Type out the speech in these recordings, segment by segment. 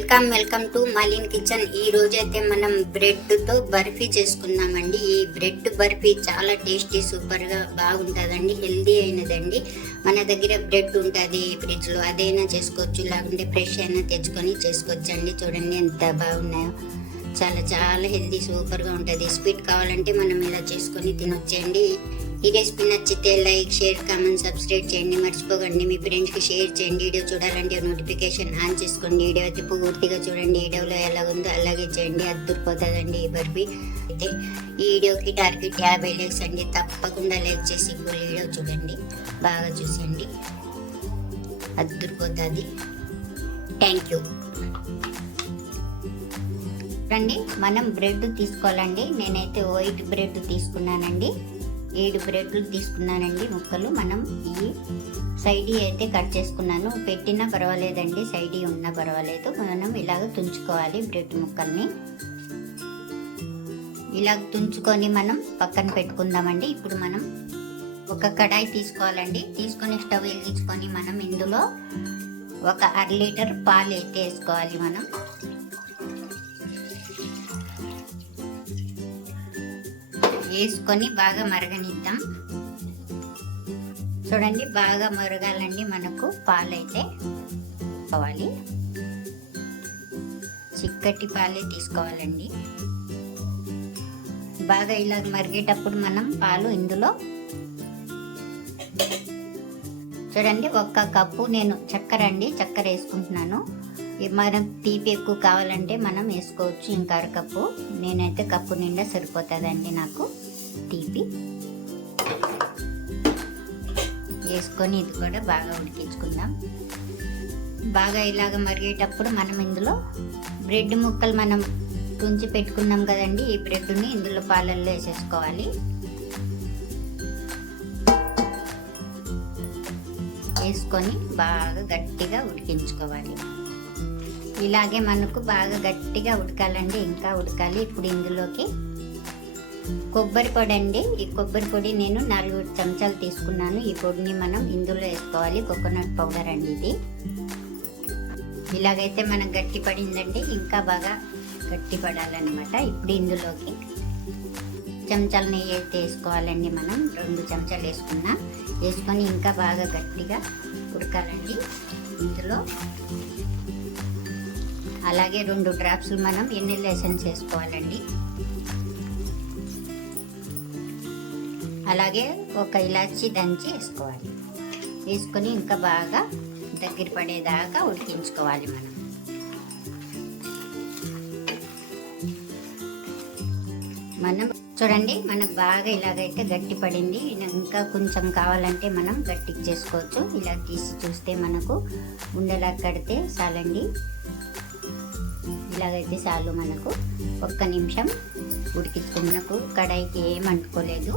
Welcome welcome to Malin kitchen. ఈ రోజు అయితే మనం బ్రెడ్తో బర్ఫీ చేసుకుందామండి. ఈ బ్రెడ్ బర్ఫీ చాలా టేస్టీ సూపర్గా బాగుంటుందండి హెల్దీ అయినదండి. మన దగ్గర బ్రెడ్ ఉంటుంది ఫ్రిడ్జ్లో అదైనా చేసుకోవచ్చు. లేకుంటే ఫ్రెష్ అయినా తెచ్చుకొని చేసుకోవచ్చు అండి చూడండి ఎంత బాగున్నాయో. చాలా చాలా హెల్దీ సూపర్గా ఉంటుంది. స్వీట్ కావాలంటే మనం ఇలా చేసుకొని తినొచ్చండి. ఈ రెసిపీ నచ్చితే లైక్ షేర్ కామెంట్ సబ్స్క్రైబ్ చేయండి. మర్చిపోకండి. మీ ఫ్రెండ్స్కి షేర్ చేయండి. వీడియో చూడాలంటే నోటిఫికేషన్ ఆన్ చేసుకోండి. వీడియో అయితే పూర్తిగా చూడండి. వీడియోలో ఎలా ఉందో అలాగే చేయండి. అద్దరిపోతుందండి ఈ బర్ఫీ. అయితే ఈ వీడియోకి టార్గెట్ యాభై లైక్స్ అండి. తప్పకుండా లైక్ చేసి ఫుల్ వీడియో చూడండి. బాగా చూసండి అద్దరిపోతుంది. Thank you. రండి మనం బ్రెడ్ తీసుకోవాలండి. నేనైతే వైట్ బ్రెడ్ తీసుకున్నానండి. ఏడు బ్రెడ్లు తీసుకున్నానండి ముక్కలు. మనం ఈ సైడీ అయితే కట్ చేసుకున్నాను. పెట్టినా పర్వాలేదండి. సైడీ ఉన్నా పర్వాలేదు. మనం ఇలాగ తుంచుకోవాలి బ్రెడ్ ముక్కల్ని. ఇలా తుంచుకొని మనం పక్కన పెట్టుకుందామండి. ఇప్పుడు మనం ఒక కడాయి తీసుకోవాలండి. తీసుకొని స్టవ్ వెలిగించుకొని మనం ఇందులో ఒక అర లీటర్ పాలు అయితే వేసుకోవాలి మనం. వేసుకొని బాగా మరగనిద్దాం. చూడండి బాగా మరగాలండి మనకు పాలైతే. కావాలి చిక్కటి పాలే తీసుకోవాలండి. బాగా ఇలా మరిగేటప్పుడు మనం పాలు ఇందులో చూడండి ఒక్క కప్పు నేను చక్కెర అండి చక్కెర వేసుకుంటున్నాను. మనం తీపి ఎక్కువ కావాలంటే మనం వేసుకోవచ్చు. ఇంకా అరకప్పు. నేనైతే కప్పు నిండా సరిపోతుందండి నాకు తీపి. వేసుకొని ఇది కూడా బాగా ఉడికించుకుందాం. బాగా ఇలాగ మరిగేటప్పుడు మనం ఇందులో బ్రెడ్ ముక్కలు మనం తుంచి పెట్టుకున్నాం కదండి ఈ బ్రెడ్ని ఇందులో పాలల్లో వేసేసుకోవాలి. వేసుకొని బాగా గట్టిగా ఉడికించుకోవాలి. ఇలాగే మనకు బాగా గట్టిగా ఉడకాలండి ఇంకా ఉడకాలి. ఇప్పుడు ఇందులోకి కొబ్బరి పొడి అండి. ఈ కొబ్బరి పొడి నేను నాలుగు చెంచాలు తీసుకున్నాను. ఈ పొడిని మనం ఇందులో వేసుకోవాలి. కోకోనట్ పౌడర్ అండి ఇది. ఇలాగైతే మనం గట్టి పడిందండి ఇంకా బాగా గట్టి పడాలన్నమాట ఇప్పుడు ఇందులోకి చెంచాలు నెయ్యి అయితే వేసుకోవాలండి మనం. రెండు చెంచాలు వేసుకున్నా. వేసుకొని ఇంకా బాగా గట్టిగా ఉడకాలండి. ఇందులో అలాగే రెండు డ్రాప్స్ మనం ఎన్నెల్ ఎసెన్స్ వేసుకోవాలండి అలాగే ఒక ఇలాచి దంచి వేసుకోవాలి. వేసుకొని ఇంకా బాగా దగ్గర పడేదాకా ఉడికించుకోవాలి మనం. మనం చూడండి మనకు బాగా ఇలాగైతే గట్టి పడింది. ఇంకా కొంచెం కావాలంటే మనం గట్టికి చేసుకోవచ్చు. ఇలా తీసి చూస్తే మనకు ఉండలా కడితే చాలండి. ఇలాగైతే చాలు మనకు ఒక్క నిమిషం ఉడికించుకున్నకు కడాయికి ఏం అంటుకోలేదు.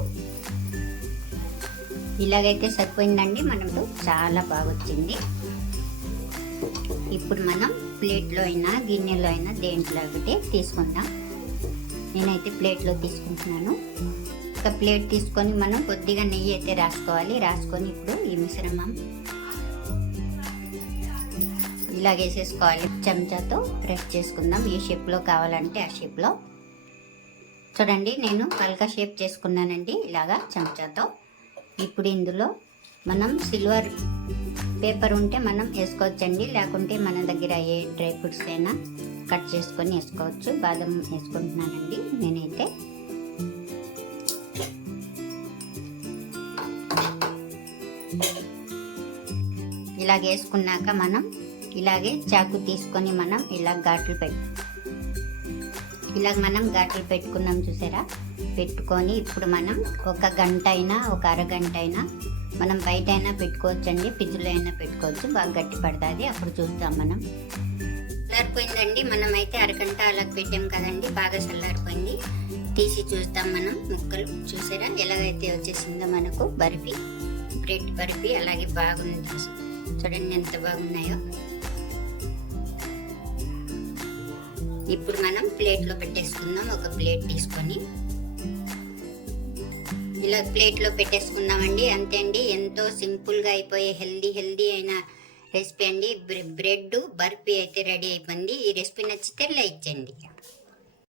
ఇలాగైతే సరిపోయిందండి మనకు చాలా బాగా వచ్చింది ఇప్పుడు మనం ప్లేట్లో అయినా గిన్నెలో అయినా దేంట్లో ఒకటి తీసుకుందాం. నేనైతే ప్లేట్లో తీసుకుంటున్నాను. ఒక ప్లేట్ తీసుకొని మనం కొద్దిగా నెయ్యి అయితే రాసుకోవాలి. రాసుకొని ఇప్పుడు ఈ మిశ్రమం ఇలా వేసేసుకోవాలి చెంచాతో ప్రెస్ చేసుకుందాం. ఏ షేప్లో కావాలంటే ఆ షేప్లో. చూడండి నేను పల్కా షేప్ చేసుకున్నానండి. ఇలాగా చెంచాతో. ఇప్పుడు ఇందులో మనం సిల్వర్ పేపర్ ఉంటే మనం వేసుకోవచ్చండి. లేకుంటే మన దగ్గర ఏ డ్రై ఫ్రూట్స్ అయినా కట్ చేసుకొని వేసుకోవచ్చు. బాదం వేసుకుంటున్నానండి నేనైతే. ఇలాగ వేసుకున్నాక మనం ఇలాగే చాకు తీసుకొని మనం ఇలా ఘాట్లు పెట్టు ఇలాగ మనం ఘాట్లు పెట్టుకున్నాం చూసారా? పెట్టుకొని ఇప్పుడు మనం ఒక గంట అయినా ఒక అరగంట అయినా మనం బయట అయినా పెట్టుకోవచ్చండి ఫ్రిడ్జ్లో అయినా పెట్టుకోవచ్చు బాగా గట్టి పడుతుంది. అప్పుడు చూస్తాం మనం. చల్లారిపోయిందండి. మనం అయితే అరగంట అలా పెట్టాం కదండి బాగా చల్లారిపోయింది. తీసి చూస్తాం మనం ముక్కలు. చూసారా? ఎలాగైతే వచ్చేసిందో మనకు బర్ఫీ. బ్రెడ్ బర్ఫీ అలాగే బాగుంది. చూడండి ఎంత బాగున్నాయో. ఇప్పుడు మనం ప్లేట్లో పెట్టేసుకుందాం. ఒక ప్లేట్ తీసుకొని ఇలా ప్లేట్లో పెట్టేసుకుందామండి అంతే అండి. ఎంతో సింపుల్గా అయిపోయే హెల్దీ హెల్దీ అయిన రెసిపీ అండి. బ్రెడ్ బర్ఫీ అయితే రెడీ అయిపోయింది. ఈ రెసిపీ నచ్చితే లైక్ చేయండి.